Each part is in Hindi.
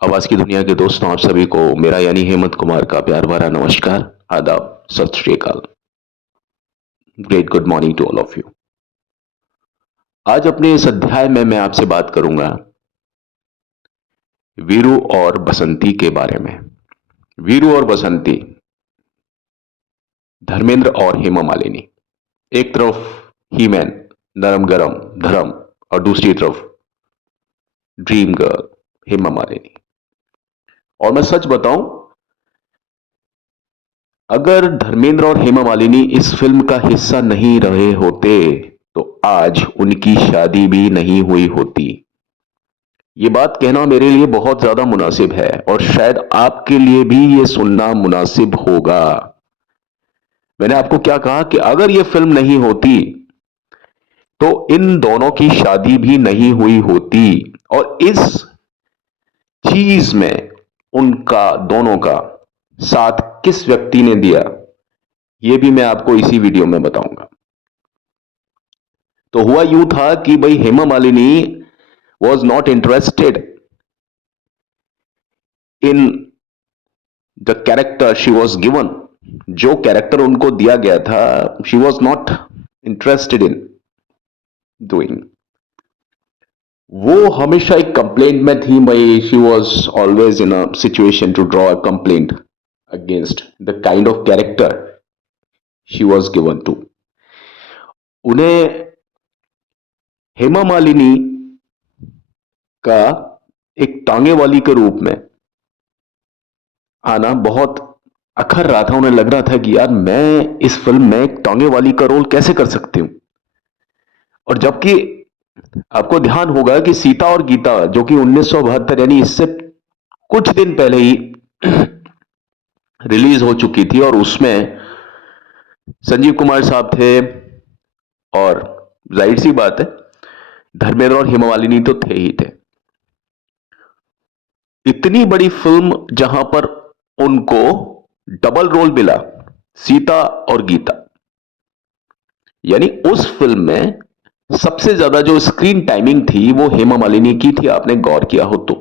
आवाज की दुनिया के दोस्तों, आप सभी को मेरा यानी हेमंत कुमार का प्यार भरा नमस्कार, आदाब, सत श्री अकाल। Great good morning to all of you. आज अपने इस अध्याय में मैं आपसे बात करूंगा वीरू और बसंती के बारे में। वीरू और बसंती, धर्मेंद्र और हेमा मालिनी। एक तरफ हीमैन, नरम गरम धर्म, और दूसरी तरफ ड्रीम गर्ल हेमा मालिनी। और मैं सच बताऊं, अगर धर्मेंद्र और हेमा मालिनी इस फिल्म का हिस्सा नहीं रहे होते तो आज उनकी शादी भी नहीं हुई होती। ये बात कहना मेरे लिए बहुत ज्यादा मुनासिब है और शायद आपके लिए भी ये सुनना मुनासिब होगा। मैंने आपको क्या कहा कि अगर ये फिल्म नहीं होती तो इन दोनों की शादी भी नहीं हुई होती, और इस चीज में उनका दोनों का साथ किस व्यक्ति ने दिया, यह भी मैं आपको इसी वीडियो में बताऊंगा। तो हुआ यूं था कि भाई Hema Malini was not interested in the character she was given. जो कैरेक्टर उनको दिया गया था, she was not interested in doing. वो हमेशा एक कंप्लेंट में थी। भाई she was always in a situation to draw a complaint against the kind of character she was given to. उन्हें हेमा मालिनी का एक टांगे वाली के रूप में आना बहुत अखर रहा था। उन्हें लग रहा था कि यार मैं इस फिल्म में एक टांगे वाली का रोल कैसे कर सकती हूं। और जबकि आपको ध्यान होगा कि सीता और गीता, जो कि 1972 यानी इससे कुछ दिन पहले ही रिलीज हो चुकी थी, और उसमें संजीव कुमार साहब थे, और जाहिर सी बात है धर्मेंद्र और हेमा मालिनी तो थे ही थे। इतनी बड़ी फिल्म जहां पर उनको डबल रोल मिला, सीता और गीता, यानी उस फिल्म में सबसे ज्यादा जो स्क्रीन टाइमिंग थी वो हेमा मालिनी की थी। आपने गौर किया हो तो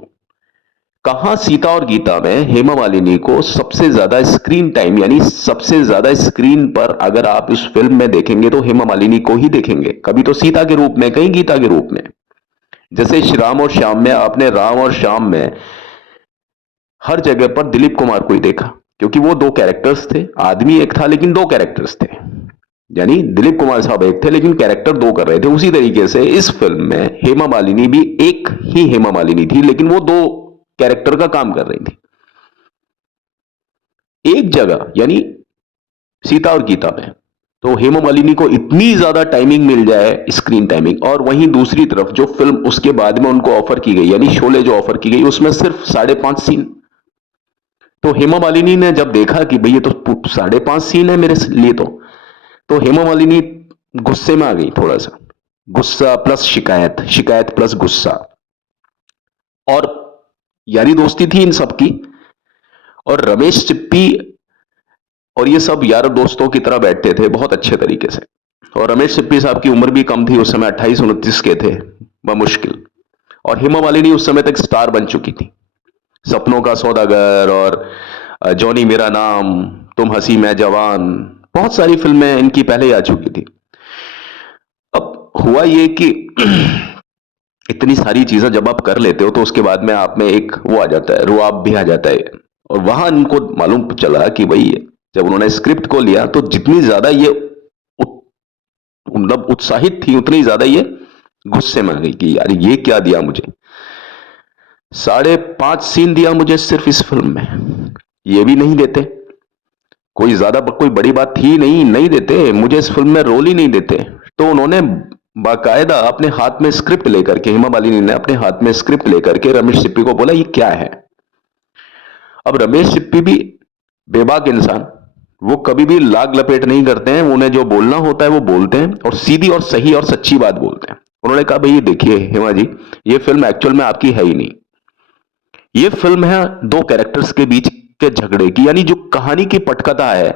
कहां सीता और गीता में हेमा मालिनी को सबसे ज्यादा स्क्रीन टाइम, यानी सबसे ज्यादा स्क्रीन पर अगर आप इस फिल्म में देखेंगे तो हेमा मालिनी को ही देखेंगे। कभी तो सीता के रूप में, कहीं गीता के रूप में। जैसे राम और श्याम में आपने राम और श्याम में हर जगह पर दिलीप कुमार को ही देखा, क्योंकि वो दो कैरेक्टर्स थे। आदमी एक था लेकिन दो कैरेक्टर्स थे, यानी दिलीप कुमार साहब एक थे लेकिन कैरेक्टर दो कर रहे थे। उसी तरीके से इस फिल्म में हेमा मालिनी भी एक ही हेमा मालिनी थी, लेकिन वो दो कैरेक्टर का काम कर रही थी एक जगह, यानी सीता और गीता में। तो हेमा मालिनी को इतनी ज्यादा टाइमिंग मिल जाए, स्क्रीन टाइमिंग, और वहीं दूसरी तरफ जो फिल्म उसके बाद में उनको ऑफर की गई, यानी शोले जो ऑफर की गई, उसमें सिर्फ 5.5 सीन। तो हेमा मालिनी ने जब देखा कि भाई ये तो 5.5 सीन है मेरे लिए, तो हेमा मालिनी गुस्से में आ गई। थोड़ा सा गुस्सा प्लस शिकायत, शिकायत प्लस गुस्सा। और यारी दोस्ती थी इन सबकी, और रमेश चिप्पी और ये सब यार दोस्तों की तरह बैठते थे बहुत अच्छे तरीके से। और रमेश सिप्पी साहब की उम्र भी कम थी उस समय, 28-29 के थे बमुश्किल। और हेमा मालिनी उस समय तक स्टार बन चुकी थी। सपनों का सौदागर, और जॉनी मेरा नाम, तुम हंसी मैं जवान, बहुत सारी फिल्में इनकी पहले ही आ चुकी थी। अब हुआ ये कि इतनी सारी चीजें जब आप कर लेते हो तो उसके बाद में आप में एक वो आ जाता है, रुआब भी आ जाता है। और वहां इनको मालूम चला कि भाई जब उन्होंने स्क्रिप्ट को लिया तो जितनी ज्यादा ये मतलब उत्साहित थी, उतनी ज्यादा ये गुस्से में आ गई कि यार ये क्या दिया मुझे। 5.5 सीन दिया मुझे सिर्फ इस फिल्म में, ये भी नहीं देते। कोई ज्यादा कोई बड़ी बात थी नहीं, नहीं देते मुझे इस फिल्म में रोल ही नहीं देते। तो उन्होंने बाकायदा अपने हाथ में स्क्रिप्ट लेकर के, हेमा मालिनी ने अपने हाथ में स्क्रिप्ट लेकर के रमेश सिप्पी को बोला ये क्या है। अब रमेश सिप्पी भी बेबाक इंसान, वो कभी भी लाग लपेट नहीं करते हैं। उन्हें जो बोलना होता है वो बोलते हैं, और सीधी और सही और सच्ची बात बोलते हैं। उन्होंने कहा भाई देखिए हेमा जी, ये फिल्म एक्चुअल में आपकी है ही नहीं। ये फिल्म है दो कैरेक्टर्स के बीच के झगड़े की, यानी जो कहानी की पटकथा है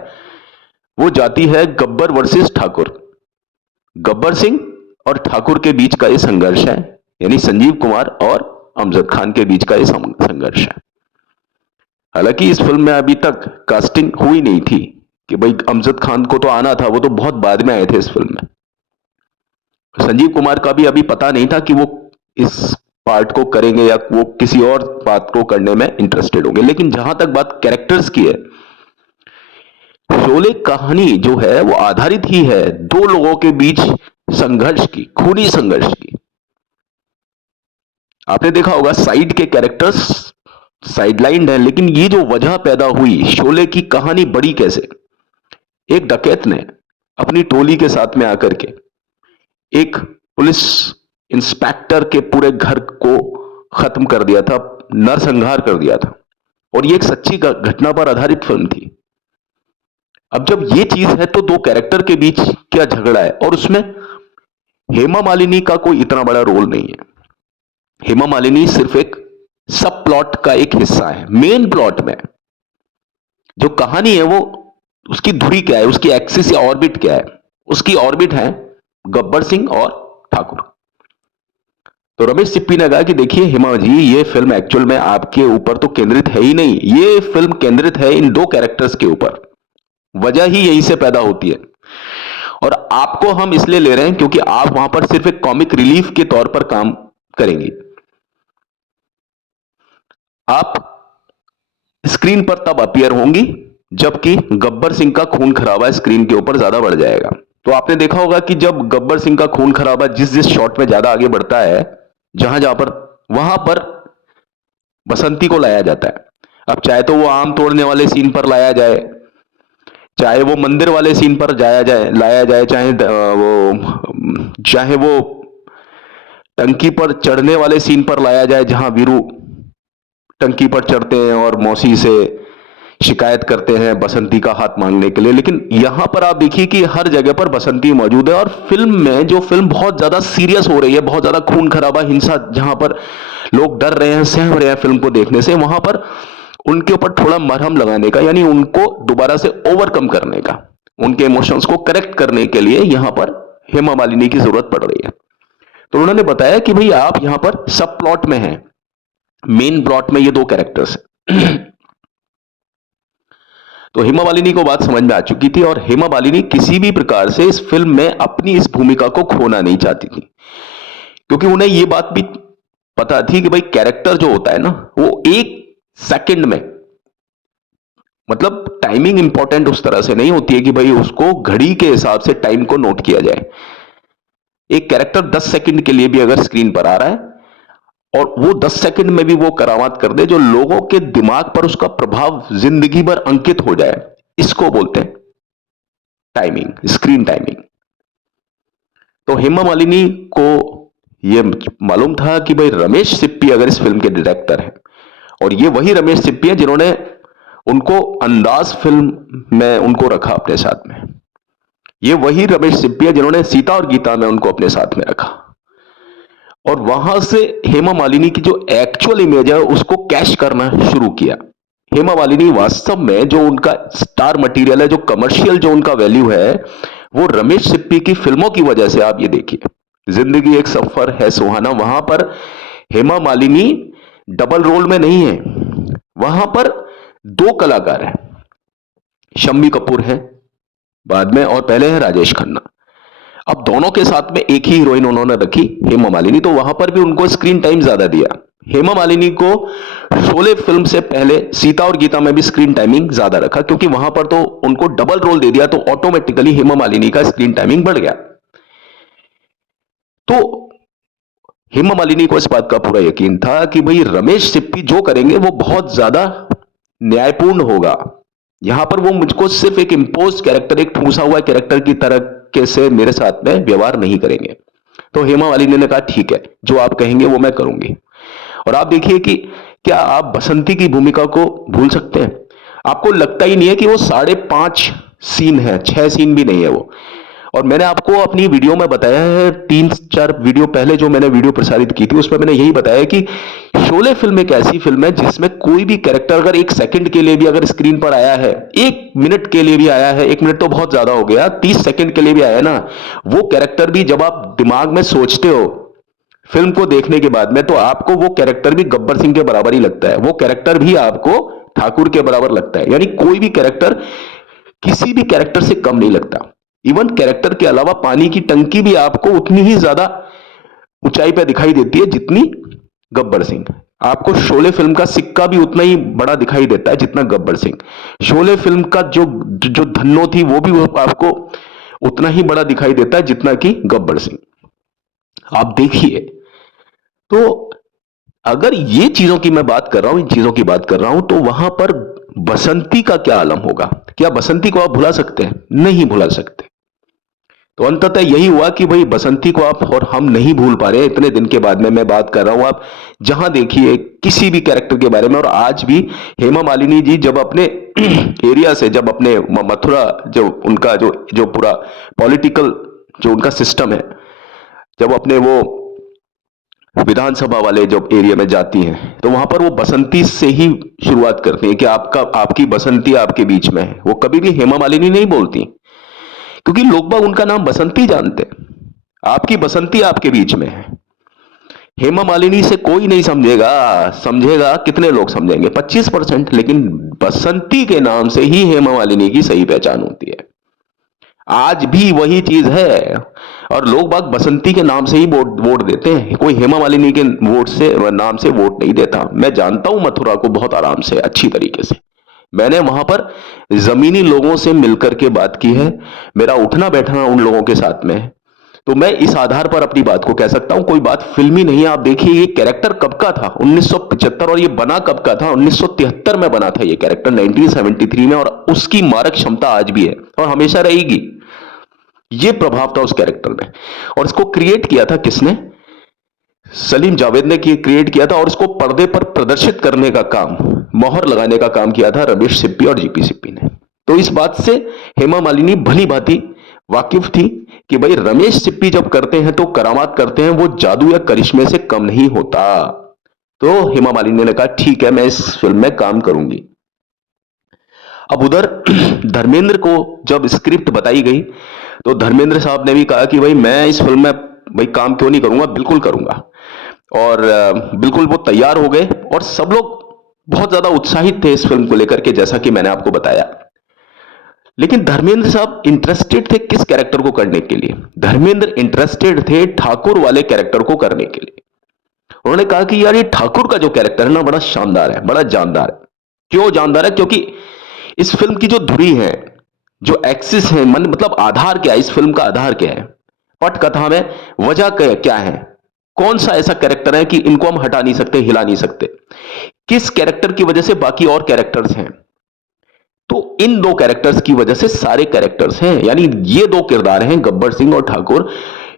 वो जाती है गब्बर वर्सेस ठाकुर। गब्बर सिंह और ठाकुर के बीच का ये संघर्ष है, यानी संजीव कुमार और अमजद खान के बीच का ये संघर्ष संघर्ष है। हालांकि इस फिल्म में अभी तक कास्टिंग हुई नहीं थी कि भाई अमजद खान को तो आना था, वो तो बहुत बाद में आए थे इस फिल्म में। संजीव कुमार का भी अभी पता नहीं था कि वो इस पार्ट को करेंगे या वो किसी और बात को करने में इंटरेस्टेड होंगे। लेकिन जहां तक बात कैरेक्टर्स की है, शोले कहानी जो है वो आधारित ही है दो लोगों के बीच संघर्ष की, खूनी संघर्ष की। आपने देखा होगा साइड के कैरेक्टर्स साइडलाइंड है, लेकिन ये जो वजह पैदा हुई, शोले की कहानी बड़ी कैसे। एक डकैत ने अपनी टोली के साथ में आकर के एक पुलिस इंस्पेक्टर के पूरे घर को खत्म कर दिया था, नरसंहार कर दिया था। और ये एक सच्ची घटना पर आधारित फिल्म थी। अब जब ये चीज है तो दो कैरेक्टर के बीच क्या झगड़ा है, और उसमें हेमा मालिनी का कोई इतना बड़ा रोल नहीं है। हेमा मालिनी सिर्फ एक सब प्लॉट का एक हिस्सा है। मेन प्लॉट में जो कहानी है वो उसकी धुरी क्या है, उसकी एक्सिस या ऑर्बिट क्या है। उसकी ऑर्बिट है गब्बर सिंह और ठाकुर। तो रमेश सिप्पी ने कहा कि देखिए हेमा जी, ये फिल्म एक्चुअल में आपके ऊपर तो केंद्रित है ही नहीं, ये फिल्म केंद्रित है इन दो कैरेक्टर्स के ऊपर। वजह ही यहीं से पैदा होती है, और आपको हम इसलिए ले रहे हैं क्योंकि आप वहां पर सिर्फ एक कॉमिक रिलीफ के तौर पर काम करेंगे। आप स्क्रीन पर तब अपीयर होंगी जबकि गब्बर सिंह का खून खराबा स्क्रीन के ऊपर ज्यादा बढ़ जाएगा। तो आपने देखा होगा कि जब गब्बर सिंह का खून खराबा जिस जिस शॉट में ज्यादा आगे बढ़ता है, जहां जहां पर, वहां पर बसंती को लाया जाता है। अब चाहे तो वो आम तोड़ने वाले सीन पर लाया जाए, चाहे वो मंदिर वाले सीन पर लाया जाए, चाहे वो टंकी पर चढ़ने वाले सीन पर लाया जाए, जहां वीरू टंकी पर चढ़ते हैं और मौसी से शिकायत करते हैं बसंती का हाथ मांगने के लिए। लेकिन यहां पर आप देखिए कि हर जगह पर बसंती मौजूद है, और फिल्म में जो फिल्म बहुत ज्यादा सीरियस हो रही है, बहुत ज्यादा खून खराबा हिंसा, जहां पर लोग डर रहे हैं, सहम रहे हैं फिल्म को देखने से, वहां पर उनके ऊपर थोड़ा मरहम लगाने का, यानी उनको दोबारा से ओवरकम करने का, उनके इमोशंस को करेक्ट करने के लिए यहां पर हेमा मालिनी की जरूरत पड़ रही है। तो उन्होंने बताया कि भाई आप यहां पर सब प्लॉट में हैं, मेन प्लॉट में ये दो कैरेक्टर्स हैं। तो हेमा मालिनी को बात समझ में आ चुकी थी, और हेमा मालिनी किसी भी प्रकार से इस फिल्म में अपनी इस भूमिका को खोना नहीं चाहती थी, क्योंकि उन्हें यह बात भी पता थी कि भाई कैरेक्टर जो होता है ना, वो एक सेकंड में, मतलब टाइमिंग इंपॉर्टेंट उस तरह से नहीं होती है कि भाई उसको घड़ी के हिसाब से टाइम को नोट किया जाए। एक कैरेक्टर 10 सेकंड के लिए भी अगर स्क्रीन पर आ रहा है और वो 10 सेकंड में भी वो करामात कर दे जो लोगों के दिमाग पर उसका प्रभाव जिंदगी भर अंकित हो जाए, इसको बोलते हैं टाइमिंग, स्क्रीन टाइमिंग। तो हेमा मालिनी को यह मालूम था कि भाई रमेश सिप्पी अगर इस फिल्म के डायरेक्टर हैं, और ये वही रमेश सिप्पी हैं जिन्होंने उनको अंदाज फिल्म में उनको रखा अपने साथ में, ये वही रमेश सिप्पी है जिन्होंने सीता और गीता में उनको अपने साथ में रखा, और वहां से हेमा मालिनी की जो एक्चुअल इमेज है उसको कैश करना शुरू किया। हेमा मालिनी वास्तव में जो उनका स्टार मटेरियल है, जो कमर्शियल जो उनका वैल्यू है, वो रमेश सिप्पी की फिल्मों की वजह से। आप ये देखिए, जिंदगी एक सफर है सुहाना, वहां पर हेमा मालिनी डबल रोल में नहीं है, वहां पर दो कलाकार हैं, शम्मी कपूर है बाद में, और पहले है राजेश खन्ना। अब दोनों के साथ में एक ही हीरोइन उन्होंने रखी, हेमा मालिनी, तो वहां पर भी उनको स्क्रीन टाइम ज्यादा दिया। हेमा मालिनी को शोले फिल्म से पहले सीता और गीता में भी स्क्रीन टाइमिंग ज्यादा रखा, क्योंकि वहां पर तो उनको डबल रोल दे दिया, तो ऑटोमेटिकली हेमा मालिनी का स्क्रीन टाइमिंग बढ़ गया। तो हेमा मालिनी को इस बात का पूरा यकीन था कि भाई रमेश सिप्पी जो करेंगे वो बहुत ज्यादा न्यायपूर्ण होगा। यहां पर वो मुझको सिर्फ एक इंपोज कैरेक्टर, एक ठूसा हुआ कैरेक्टर की तरह के से मेरे साथ में व्यवहार नहीं करेंगे। तो हेमा मालिनी ने कहा ठीक है, जो आप कहेंगे वो मैं करूंगी। और आप देखिए कि क्या आप बसंती की भूमिका को भूल सकते हैं? आपको लगता ही नहीं है कि वो 5.5 सीन है, 6 सीन भी नहीं है वो। और मैंने आपको अपनी वीडियो में बताया है, 3-4 वीडियो पहले जो मैंने वीडियो प्रसारित की थी उसमें मैंने यही बताया कि शोले फिल्म एक ऐसी फिल्म है जिसमें कोई भी कैरेक्टर अगर 1 सेकंड के लिए भी अगर स्क्रीन पर आया है, 1 मिनट के लिए भी आया है, 1 मिनट तो बहुत ज्यादा हो गया, 30 सेकंड के लिए भी आया है ना, वो कैरेक्टर भी जब आप दिमाग में सोचते हो फिल्म को देखने के बाद में, तो आपको वो कैरेक्टर भी गब्बर सिंह के बराबर ही लगता है, वो कैरेक्टर भी आपको ठाकुर के बराबर लगता है। यानी कोई भी कैरेक्टर किसी भी कैरेक्टर से कम नहीं लगता। इवन कैरेक्टर के अलावा पानी की टंकी भी आपको उतनी ही ज्यादा ऊंचाई पर दिखाई देती है जितनी गब्बर सिंह। आपको शोले फिल्म का सिक्का भी उतना ही बड़ा दिखाई देता है जितना गब्बर सिंह। शोले फिल्म का जो जो धन्नो थी वो भी आपको उतना ही बड़ा दिखाई देता है जितना कि गब्बर सिंह। आप देखिए, तो अगर ये चीजों की मैं बात कर रहा हूं, इन चीजों की बात कर रहा हूं, तो वहां पर बसंती का क्या आलम होगा? क्या बसंती को आप भुला सकते हैं? नहीं भुला सकते। तो अंततः यही हुआ कि भाई बसंती को आप और हम नहीं भूल पा रहे हैं। इतने दिन के बाद में मैं बात कर रहा हूं, आप जहां देखिए किसी भी कैरेक्टर के बारे में, और आज भी हेमा मालिनी जी जब अपने एरिया से, जब अपने मथुरा, जो उनका जो जो पूरा पॉलिटिकल जो उनका सिस्टम है, जब अपने वो विधानसभा वाले जब एरिया में जाती हैं, तो वहां पर वो बसंती से ही शुरुआत करती हैं कि आपकी बसंती आपके बीच में है। वो कभी भी हेमा मालिनी नहीं बोलती, क्योंकि लोग बाग उनका नाम बसंती जानते हैं। आपकी बसंती आपके बीच में है। हेमा मालिनी से कोई नहीं समझेगा, समझेगा कितने लोग समझेंगे? 25%। लेकिन बसंती के नाम से ही हेमा मालिनी की सही पहचान होती है। आज भी वही चीज है, और लोग बाग बसंती के नाम से ही वोट देते हैं। कोई हेमा मालिनी के वोट से नाम से वोट नहीं देता। मैं जानता हूं मथुरा को बहुत आराम से, अच्छी तरीके से। मैंने वहां पर जमीनी लोगों से मिलकर के बात की है, मेरा उठना बैठना उन लोगों के साथ में है। तो मैं इस आधार पर अपनी बात को कह सकता हूं। कोई बात फिल्मी नहीं है। आप देखिए ये कैरेक्टर कब का था? 1975। और ये बना कब का था? 1973 में बना था ये कैरेक्टर, 1973 में। और उसकी मारक क्षमता आज भी है और हमेशा रहेगी। ये प्रभाव था उस कैरेक्टर में। और इसको क्रिएट किया था किसने? सलीम जावेद ने क्रिएट किया था। और इसको पर्दे पर प्रदर्शित करने का काम, मोहर लगाने का काम किया था रमेश सिप्पी और जीपी सिप्पी ने। तो इस बात से हेमा मालिनी भली भांति वाकिफ थी कि भाई रमेश सिप्पी जब करते हैं तो करामात करते हैं, वो जादू या करिश्मे से कम नहीं होता। तो हेमा मालिनी ने कहा ठीक है, मैं इस फिल्म में काम करूंगी। अब उधर धर्मेंद्र को जब स्क्रिप्ट बताई गई, तो धर्मेंद्र साहब ने भी कहा कि भाई मैं इस फिल्म में भाई काम क्यों नहीं करूंगा, बिल्कुल करूंगा। और बिल्कुल वो तैयार हो गए। और सब लोग बहुत ज्यादा उत्साहित थे इस फिल्म को लेकर के, जैसा कि मैंने आपको बताया। लेकिन धर्मेंद्र साहब इंटरेस्टेड थे किस कैरेक्टर को करने के लिए? धर्मेंद्र इंटरेस्टेड थे ठाकुर वाले कैरेक्टर को करने के लिए। उन्होंने कहा कि यार ये ठाकुर का जो कैरेक्टर है ना, बड़ा शानदार है, बड़ा जानदार है। क्यों जानदार है? क्योंकि इस फिल्म की जो धुरी है, जो एक्सिस है, मतलब आधार क्या है, इस फिल्म का आधार क्या है, पटकथा में वजह क्या है, कौन सा ऐसा कैरेक्टर है कि इनको हम हटा नहीं सकते, हिला नहीं सकते, किस कैरेक्टर की वजह से बाकी और कैरेक्टर्स हैं। तो इन दो कैरेक्टर्स की वजह से सारे कैरेक्टर्स हैं। यानी ये दो किरदार हैं, गब्बर सिंह और ठाकुर।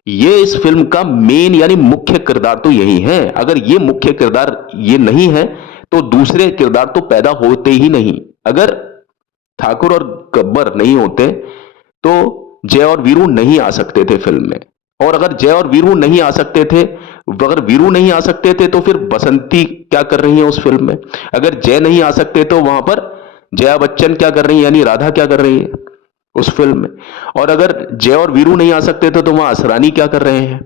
ये इस फिल्म का मेन यानी मुख्य किरदार तो यही है। अगर ये मुख्य किरदार ये नहीं है तो दूसरे किरदार तो पैदा होते ही नहीं। अगर ठाकुर और गब्बर नहीं होते तो जय और वीरू नहीं आ सकते थे फिल्म में। और अगर जय और वीरू नहीं आ सकते थे, अगर वीरू नहीं आ सकते थे, तो फिर बसंती क्या कर रही है उस फिल्म में? अगर जय नहीं आ सकते तो वहां पर जया बच्चन क्या कर रही है, यानी राधा क्या कर रही है उस फिल्म में? और अगर जय और वीरू नहीं आ सकते थे तो वहां असरानी क्या कर रहे हैं,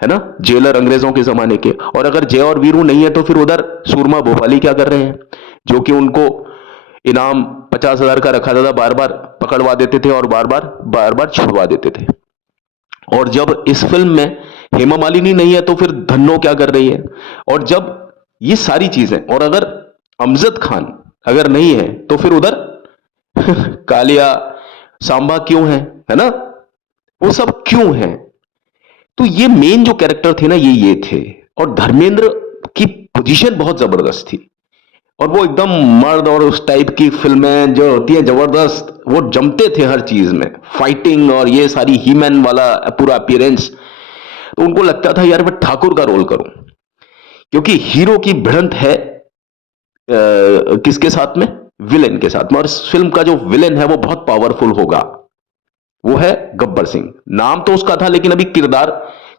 है ना, जेलर अंग्रेजों के जमाने के? और अगर जय और वीरू नहीं है तो फिर उधर सूरमा भोपाली क्या कर रहे हैं, जो कि उनको इनाम 50,000 का रखा था, बार बार पकड़वा देते थे और बार बार छुड़वा देते थे। और जब इस फिल्म में हेमा मालिनी नहीं है तो फिर धन्नो क्या कर रही है? और जब ये सारी चीजें, और अगर अमजद खान अगर नहीं है तो फिर उधर कालिया सांबा क्यों है ना, वो सब क्यों है? तो ये मेन जो कैरेक्टर थे ना, ये थे। और धर्मेंद्र की पोजीशन बहुत जबरदस्त थी। और वो एकदम मर्द, और उस टाइप की फिल्में जो होती है जबरदस्त, वो जमते थे हर चीज में, फाइटिंग और ये सारी हीमैन वाला पूरा अपीयरेंस। तो उनको लगता था यार मैं ठाकुर का रोल करूं, क्योंकि हीरो की भिड़ंत है किसके साथ में? विलेन के साथ में। और इस फिल्म का जो विलेन है वो बहुत पावरफुल होगा, वो है गब्बर सिंह। नाम तो उसका था, लेकिन अभी किरदार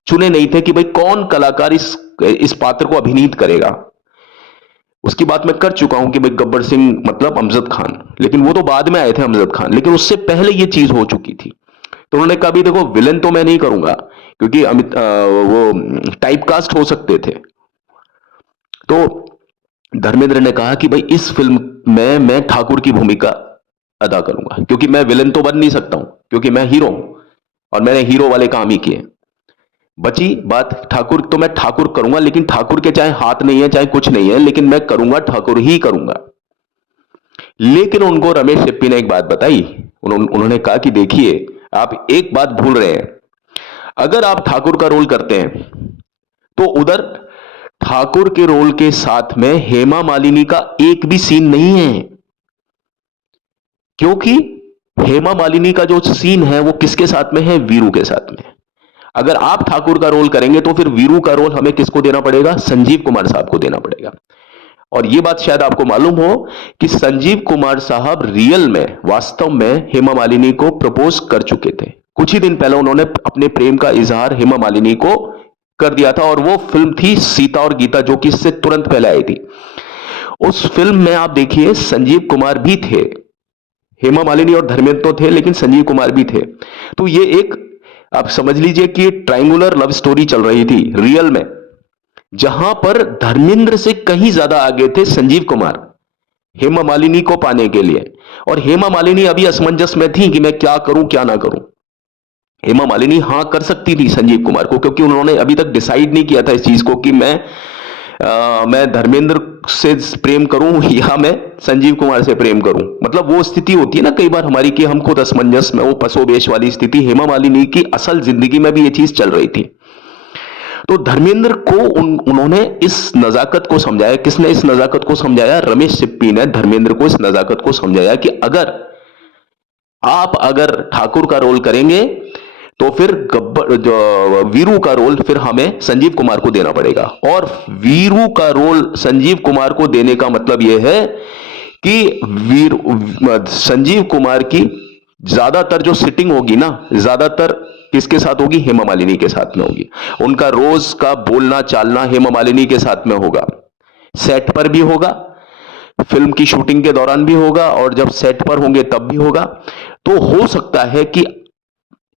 चुने नहीं थे कि भाई कौन कलाकार इस पात्र को अभिनीत करेगा। उसकी बात मैं कर चुका हूं कि भाई गब्बर सिंह मतलब अमजद खान, लेकिन वो तो बाद में आए थे अमजद खान, लेकिन उससे पहले ये चीज हो चुकी थी। तो उन्होंने कहा भी देखो विलेन तो मैं नहीं करूंगा, क्योंकि वो टाइपकास्ट हो सकते थे। तो धर्मेंद्र ने कहा कि भाई इस फिल्म में मैं ठाकुर की भूमिका अदा करूंगा, क्योंकि मैं विलन तो बन नहीं सकता हूं, क्योंकि मैं हीरो हूं और मैंने हीरो वाले काम ही किए। बची बात ठाकुर, तो मैं ठाकुर करूंगा, लेकिन ठाकुर के चाहे हाथ नहीं है चाहे कुछ नहीं है, लेकिन मैं करूंगा ठाकुर ही करूंगा। लेकिन उनको रमेश सिप्पी ने एक बात बताई। उन्होंने कहा कि देखिए, आप एक बात भूल रहे हैं, अगर आप ठाकुर का रोल करते हैं तो उधर ठाकुर के रोल के साथ में हेमा मालिनी का एक भी सीन नहीं है, क्योंकि हेमा मालिनी का जो सीन है वो किसके साथ में है? वीरू के साथ में। अगर आप ठाकुर का रोल करेंगे तो फिर वीरू का रोल हमें किसको देना पड़ेगा? संजीव कुमार साहब को देना पड़ेगा। और यह बात शायद आपको मालूम हो कि संजीव कुमार साहब रियल में, वास्तव में हेमा मालिनी को प्रपोज कर चुके थे। कुछ ही दिन पहले उन्होंने अपने प्रेम का इजहार हेमा मालिनी को कर दिया था, और वो फिल्म थी सीता और गीता, जो कि इससे तुरंत पहले आई थी। उस फिल्म में आप देखिए संजीव कुमार भी थे, हेमा मालिनी और धर्मेंद्र तो थे, लेकिन संजीव कुमार भी थे। तो ये एक, आप समझ लीजिए कि ट्रायंगुलर लव स्टोरी चल रही थी रियल में, जहां पर धर्मेंद्र से कहीं ज्यादा आगे थे संजीव कुमार हेमा मालिनी को पाने के लिए। और हेमा मालिनी अभी असमंजस में थी कि मैं क्या करूं क्या ना करूं। हेमा मालिनी हां कर सकती थी संजीव कुमार को, क्योंकि उन्होंने अभी तक डिसाइड नहीं किया था इस चीज को कि मैं धर्मेंद्र से प्रेम करूं या मैं संजीव कुमार से प्रेम करूं। मतलब वो स्थिति होती है ना कई बार हमारी कि हम खुद असमंजस में, वो पसोपेश वाली स्थिति हेमा मालिनी की असल जिंदगी में भी ये चीज चल रही थी। तो धर्मेंद्र को उन्होंने इस नजाकत को समझाया। किसने इस नजाकत को समझाया? रमेश सिप्पी ने धर्मेंद्र को इस नजाकत को समझाया कि अगर ठाकुर का रोल करेंगे तो फिर गब्बर जो वीरू का रोल फिर हमें संजीव कुमार को देना पड़ेगा। और वीरू का रोल संजीव कुमार को देने का मतलब यह है कि संजीव कुमार की ज्यादातर जो सिटिंग होगी ना, ज्यादातर किसके साथ होगी? हेमा मालिनी के साथ में होगी। उनका रोज का बोलना चालना हेमा मालिनी के साथ में होगा, सेट पर भी होगा, फिल्म की शूटिंग के दौरान भी होगा, और जब सेट पर होंगे तब भी होगा। तो हो सकता है कि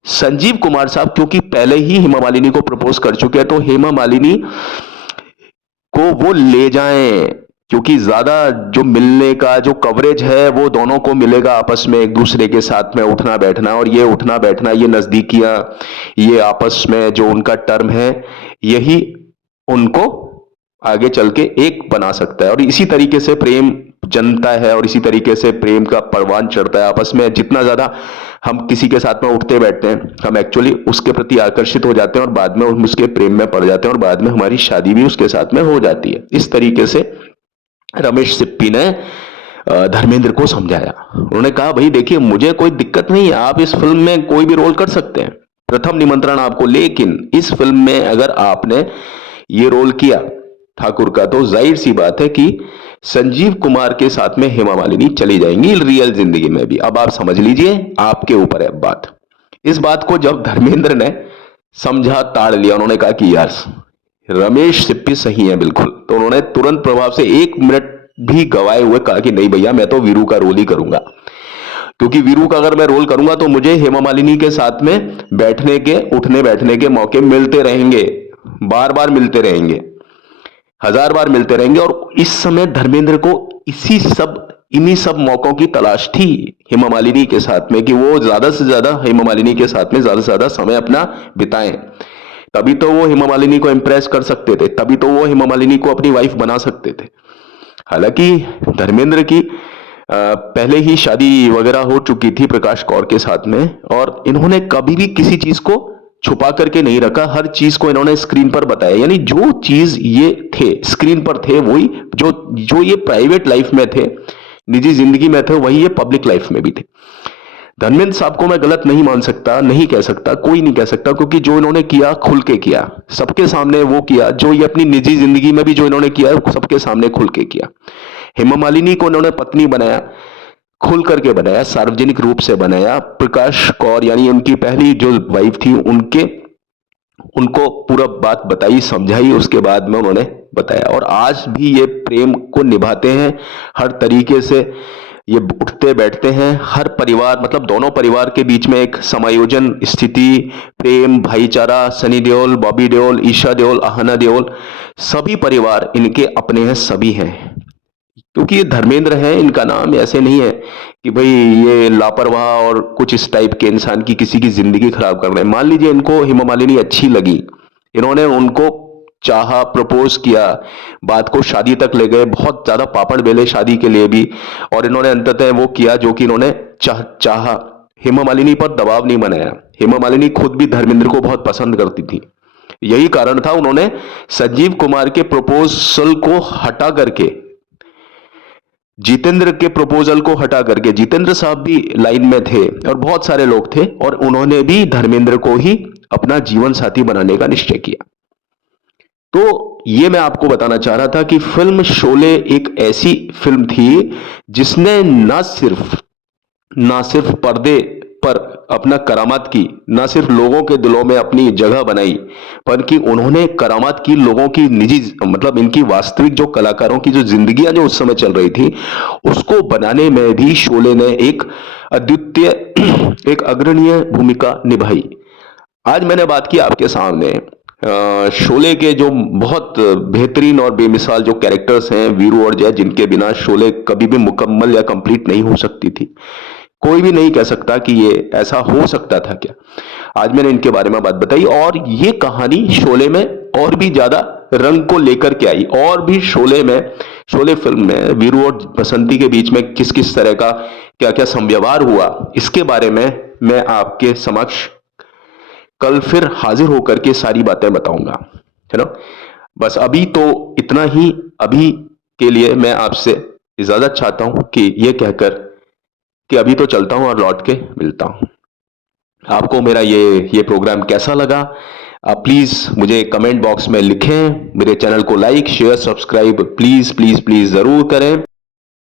संजीव कुमार साहब, क्योंकि पहले ही हेमा मालिनी को प्रपोज कर चुके हैं, तो हेमा मालिनी को वो ले जाएं, क्योंकि ज्यादा जो मिलने का जो कवरेज है वो दोनों को मिलेगा आपस में, एक दूसरे के साथ में उठना बैठना। और ये उठना बैठना, ये नजदीकियां, ये आपस में जो उनका टर्म है, यही उनको आगे चल के एक बना सकता है। और इसी तरीके से प्रेम जमता है, और इसी तरीके से प्रेम का परवान चढ़ता है आपस में। जितना ज्यादा हम किसी के साथ में उठते बैठते हैं, हम एक्चुअली उसके प्रति आकर्षित हो जाते हैं, और बाद में हम उसके प्रेम में पड़ जाते हैं, और बाद में हमारी शादी भी उसके साथ में हो जाती है। इस तरीके से रमेश सिप्पी ने धर्मेंद्र को समझाया। उन्होंने कहा भाई देखिए, मुझे कोई दिक्कत नहीं है, आप इस फिल्म में कोई भी रोल कर सकते हैं, प्रथम निमंत्रण आपको, लेकिन इस फिल्म में अगर आपने ये रोल किया ठाकुर का, तो जाहिर सी बात है कि संजीव कुमार के साथ में हेमा मालिनी चली जाएंगी रियल जिंदगी में भी। अब आप समझ लीजिए, आपके ऊपर है बात। इस बात को जब धर्मेंद्र ने समझा, ताड़ लिया, उन्होंने कहा कि यार रमेश सिप्पी सही है बिल्कुल। तो उन्होंने तुरंत प्रभाव से 1 मिनट भी गवाए हुए कहा कि नहीं भैया, मैं तो वीरू का रोल ही करूंगा, क्योंकि वीरू का अगर मैं रोल करूंगा तो मुझे हेमा मालिनी के साथ में बैठने के, उठने बैठने के मौके मिलते रहेंगे, बार बार मिलते रहेंगे, 1000 बार मिलते रहेंगे। और इस समय धर्मेंद्र को इन्हीं सब मौकों की तलाश थी हेमा मालिनी के साथ में, कि वो ज्यादा से ज्यादा हेमा मालिनी के साथ में ज्यादा से ज्यादा समय अपना बिताएं। तभी तो वो हेमा मालिनी को इंप्रेस कर सकते थे, तभी तो वो हेमा मालिनी को अपनी वाइफ बना सकते थे। हालांकि धर्मेंद्र की पहले ही शादी वगैरह हो चुकी थी प्रकाश कौर के साथ में, और इन्होंने कभी भी किसी चीज को छुपा करके नहीं रखा, हर चीज को इन्होंने स्क्रीन पर बताया। यानी जो चीज ये थे स्क्रीन पर थे, वही जो ये प्राइवेट लाइफ में थे, निजी जिंदगी में थे, वही ये पब्लिक लाइफ में भी थे। धर्मेंद्र साहब को मैं गलत नहीं मान सकता, नहीं कह सकता, कोई नहीं कह सकता, क्योंकि जो इन्होंने किया खुल के किया, सबके सामने वो किया। जो ये अपनी निजी जिंदगी में भी जो इन्होंने किया, सबके सामने खुल के किया। हेमा मालिनी को इन्होंने पत्नी बनाया, खुल करके बनाया, सार्वजनिक रूप से बनाया। प्रकाश कौर यानी उनकी पहली जो वाइफ थी, उनको पूरा बात बताई, समझाई, उसके बाद में उन्होंने बताया। और आज भी ये प्रेम को निभाते हैं हर तरीके से। ये उठते बैठते हैं, हर परिवार मतलब दोनों परिवार के बीच में एक समायोजन स्थिति, प्रेम, भाईचारा, सनी देओल, बॉबी देओल, ईशा देओल, आहना देओल, सभी परिवार इनके अपने हैं, सभी हैं। क्योंकि ये धर्मेंद्र है, इनका नाम ऐसे नहीं है कि भाई ये लापरवाह और कुछ इस टाइप के इंसान की किसी की जिंदगी खराब कर रहे हैं। मान लीजिए इनको हेमा मालिनी अच्छी लगी, इन्होंने उनको चाहा, प्रपोज किया, बात को शादी तक ले गए, बहुत ज्यादा पापड़ बेले शादी के लिए भी, और इन्होंने अंततः वो किया जो कि इन्होंने चाहा। हेमा मालिनी पर दबाव नहीं बनाया। हेमा मालिनी खुद भी धर्मेंद्र को बहुत पसंद करती थी। यही कारण था उन्होंने संजीव कुमार के प्रपोजल को हटा करके, जितेंद्र के प्रपोजल को हटा करके, जितेंद्र साहब भी लाइन में थे और बहुत सारे लोग थे, और उन्होंने भी धर्मेंद्र को ही अपना जीवन साथी बनाने का निश्चय किया। तो ये मैं आपको बताना चाह रहा था कि फिल्म शोले एक ऐसी फिल्म थी जिसने ना सिर्फ पर्दे पर अपना करामात की, ना सिर्फ लोगों के दिलों में अपनी जगह बनाई, बल्कि उन्होंने करामात की लोगों की निजी मतलब इनकी वास्तविक जो कलाकारों की जो जिंदगियां जो उस समय चल रही थी, उसको बनाने में भी शोले ने एक अद्वितीय एक अग्रणीय भूमिका निभाई। आज मैंने बात की आपके सामने शोले के जो बहुत बेहतरीन और बेमिसाल जो कैरेक्टर्स हैं वीरू और जय, जिनके बिना शोले कभी भी मुकम्मल या कंप्लीट नहीं हो सकती थी। कोई भी नहीं कह सकता कि ये ऐसा हो सकता था क्या। आज मैंने इनके बारे में बात बताई, और ये कहानी शोले में और भी ज्यादा रंग को लेकर के आई, और भी शोले फिल्म में वीरू और बसंती के बीच में किस किस तरह का क्या क्या संव्यवहार हुआ, इसके बारे में मैं आपके समक्ष कल फिर हाजिर होकर के सारी बातें बताऊंगा, है ना। बस अभी तो इतना ही। अभी के लिए मैं आपसे इजाजत चाहता हूं कि ये कहकर कि अभी तो चलता हूं और लौट के मिलता हूं। आपको मेरा ये प्रोग्राम कैसा लगा, आप प्लीज मुझे कमेंट बॉक्स में लिखें। मेरे चैनल को like, share, subscribe please please please जरूर करें।